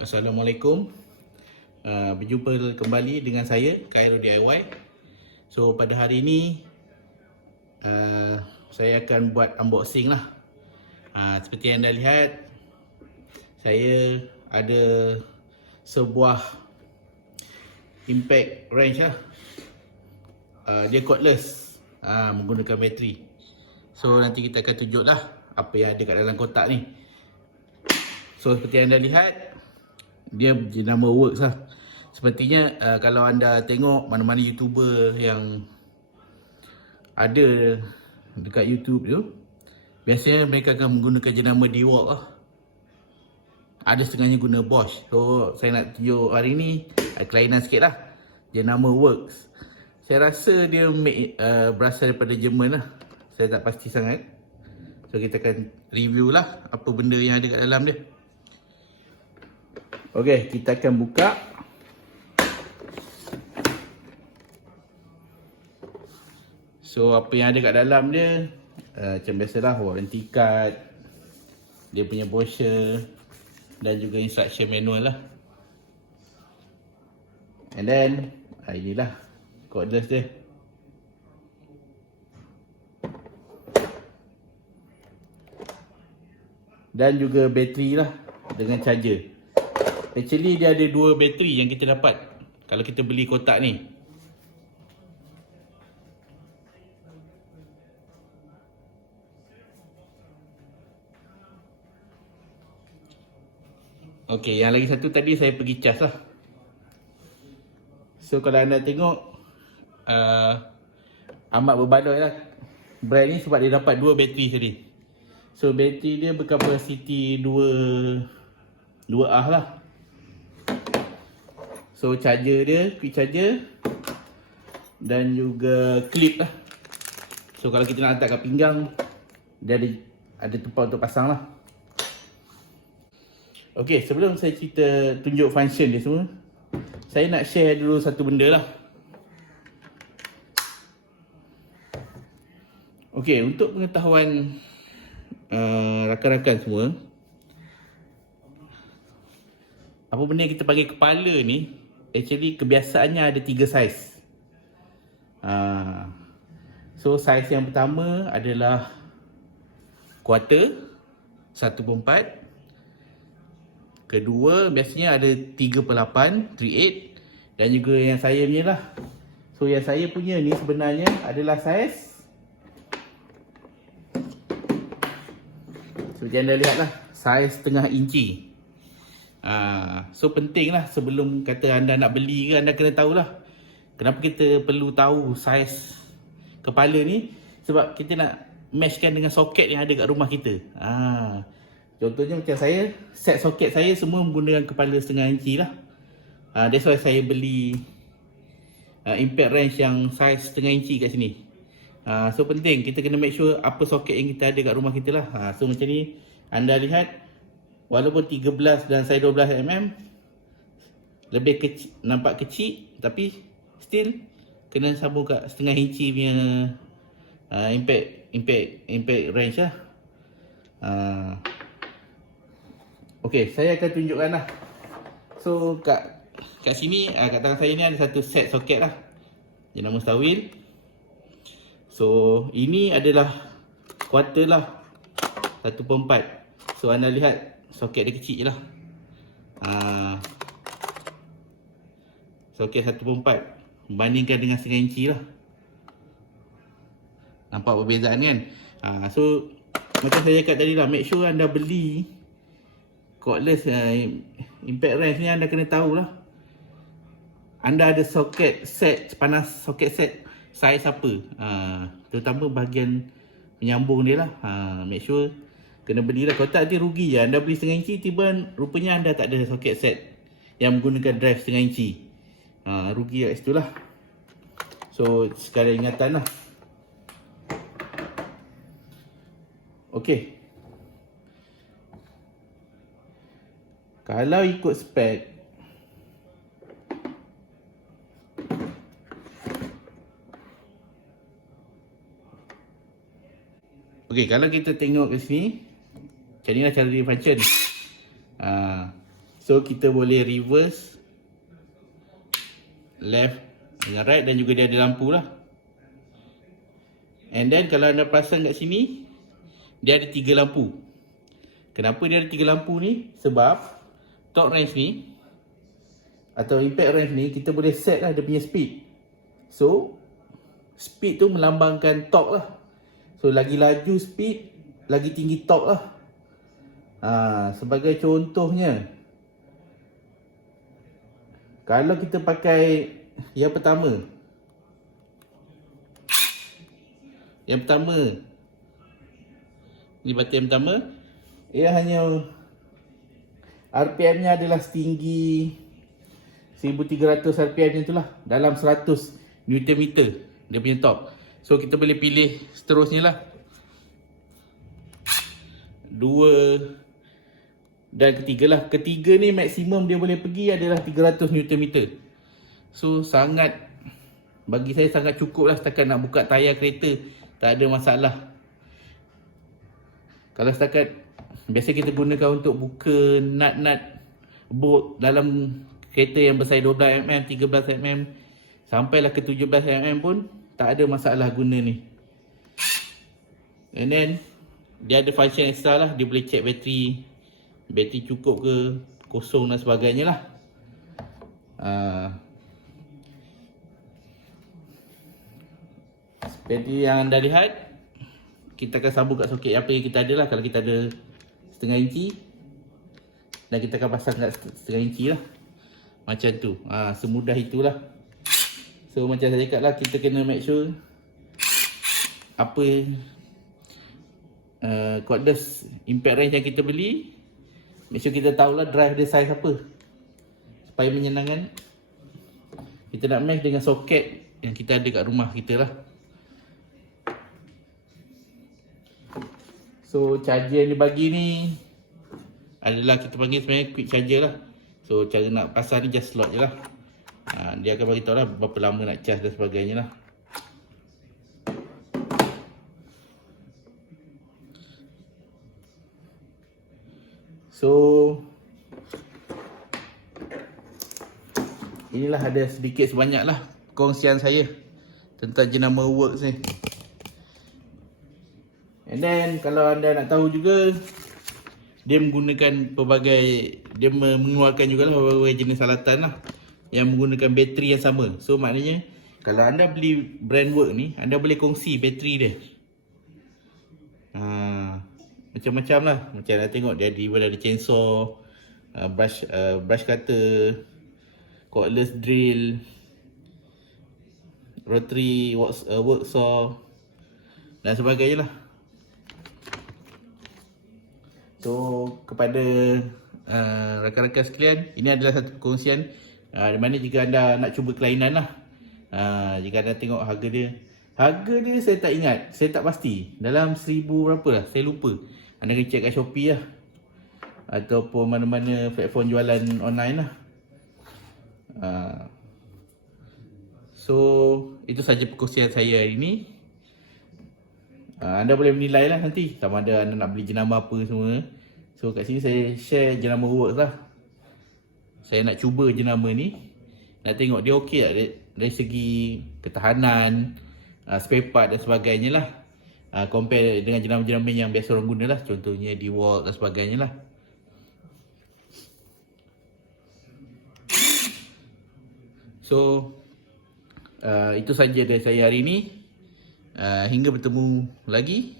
Assalamualaikum. Berjumpa kembali dengan saya, Khairul DIY. So pada hari ini saya akan buat unboxing lah. Seperti yang anda lihat, saya ada sebuah impact wrench lah. Dia cordless, menggunakan bateri. So nanti kita akan tunjuk lah apa yang ada kat dalam kotak ni. So seperti yang anda lihat, dia jenama Works lah. Sepertinya kalau anda tengok mana-mana YouTuber yang ada dekat YouTube tu, biasanya mereka akan menggunakan jenama Dewalt lah. Ada setengahnya guna Bosch. So saya nak tunjuk hari ni kelainan sikit lah. Jenama Works. Saya rasa dia berasal daripada Jerman lah. Saya tak pasti sangat. So kita akan review lah apa benda yang ada kat dalam dia. Okey, kita akan buka. So apa yang ada kat dalam dia, macam biasalah, warranty card, dia punya brochure dan juga instruction manual lah. And then inilah cordless dia. Dan juga bateri lah dengan charger. Actually dia ada dua bateri yang kita dapat kalau kita beli kotak ni. Okey, yang lagi satu tadi saya pergi cas lah. So kalau anda tengok amat berbaloi lah brand ni sebab dia dapat dua bateri tadi. So bateri dia berkapasiti 2Ah lah. So charger dia, quick charger dan juga clip lah. So kalau kita nak letak kat pinggang, dia ada tempat untuk pasang lah. Okey, sebelum saya tunjuk function dia semua, saya nak share dulu satu benda lah. Okey, untuk pengetahuan rakan-rakan semua, apa benda yang kita panggil kepala ni, actually kebiasaannya ada 3 saiz. So saiz yang pertama adalah quarter 1/4. Kedua biasanya ada 3/8, 3/8. Dan juga yang saya punya lah. So yang saya punya ni sebenarnya adalah saiz, seperti anda lihat lah, saiz setengah inci. So penting lah sebelum kata anda nak beli ke, anda kena tahulah kenapa kita perlu tahu saiz kepala ni. Sebab kita nak matchkan dengan soket yang ada kat rumah kita. Contohnya macam saya, set soket saya semua menggunakan kepala setengah inci lah. That's why saya beli impact wrench yang saiz setengah inci kat sini. So penting kita kena make sure apa soket yang kita ada kat rumah kita lah. So macam ni anda lihat, walaupun 13 dan saya 12mm, lebih kecil, nampak kecil, tapi still kena sambung kat setengah inci punya impact wrench lah. Okey, saya akan tunjukkan lah. So kat sini, kat tangan saya ni ada satu set soket lah, jenama Star Wheel. So ini adalah quarter lah, 1/4. So anda lihat soket dia kecil je lah. Soket 1/4 bandingkan dengan setengah inci lah. Nampak perbezaan kan? So macam saya cakap tadi lah, make sure anda beli cordless impact wrench ni, anda kena tahu lah anda ada soket set panas, soket set saiz apa. Terutama bahagian penyambung dia lah. Make sure kena belilah. Kalau tak, dia rugi je. Anda beli setengah inci, tiba rupanya anda tak ada soket set yang menggunakan drive setengah inci. Rugi kat situ lah. So sekadar ingatan lah. Okey, kalau ikut spek, kalau kita tengok ke sini, macam inilah cara dia function. So kita boleh reverse, left dengan right, dan juga dia ada lampu lah. And then kalau anda perasan kat sini, dia ada 3 lampu. Kenapa dia ada 3 lampu ni? Sebab torque wrench ni atau impact wrench ni kita boleh set lah dia punya speed. So speed tu melambangkan torque lah. So lagi laju speed, lagi tinggi torque lah. Sebagai contohnya, kalau kita pakai yang pertama, ni batu yang pertama, ia hanya RPM nya adalah setinggi 1300 RPM macam tu lah, dalam 100 Nm dia punya top. So kita boleh pilih seterusnya lah, 2 dan ketiga lah. Ketiga ni maksimum dia boleh pergi adalah 300 Nm. So bagi saya sangat cukup lah setakat nak buka tayar kereta, tak ada masalah. Kalau setakat biasa kita gunakan untuk buka nut-nut bolt dalam kereta yang bersaiz 12mm, 13mm sampailah ke 17mm pun tak ada masalah guna ni. And then dia ada function extra lah, dia boleh check bateri cukup ke kosong dan sebagainya lah. Seperti yang anda lihat, kita akan sambung kat soket apa yang kita ada lah. Kalau kita ada setengah inci, dan kita akan pasang kat setengah inci lah, macam tu. Semudah itulah. So macam saya cakap lah, kita kena make sure apa cordless impact wrench yang kita beli, make sure kita tahulah drive dia size apa, supaya menyenangkan kita nak match dengan soket yang kita ada kat rumah kita lah. So charger yang dibagi ni adalah kita panggil sebenarnya quick charger lah. So cara nak pasang ni just slot je lah. Dia akan beritahu lah berapa lama nak charge dan sebagainya lah. So inilah ada sedikit sebanyak lah kongsian saya tentang jenama Works ni. And then kalau anda nak tahu juga, dia menggunakan dia mengeluarkan juga lah berbagai jenis alatan lah yang menggunakan bateri yang sama. So maknanya kalau anda beli brand Works ni, anda boleh kongsi bateri dia. Macam-macam lah. Macam anda tengok dia ada chainsaw, brush cutter, cordless drill, rotary work saw dan sebagainya lah. So kepada rakan-rakan sekalian, ini adalah satu perkongsian di mana jika anda nak cuba kelainan lah, jika anda tengok harga dia saya tak ingat, saya tak pasti, dalam 1000 berapa lah, saya lupa. Anda kena check kat Shopee lah, ataupun mana-mana platform jualan online lah. So itu saja perkongsian saya hari ini. Anda boleh menilai lah nanti sama ada anda nak beli jenama apa semua. So kat sini saya share jenama Works lah. Saya nak cuba jenama ni, nak tengok dia okey tak dari segi ketahanan, spare part dan sebagainya lah. Compare dengan jenama-jenama yang biasa orang guna lah, contohnya DeWalt dan sebagainya lah. So itu saja dari saya hari ini. Hingga bertemu lagi.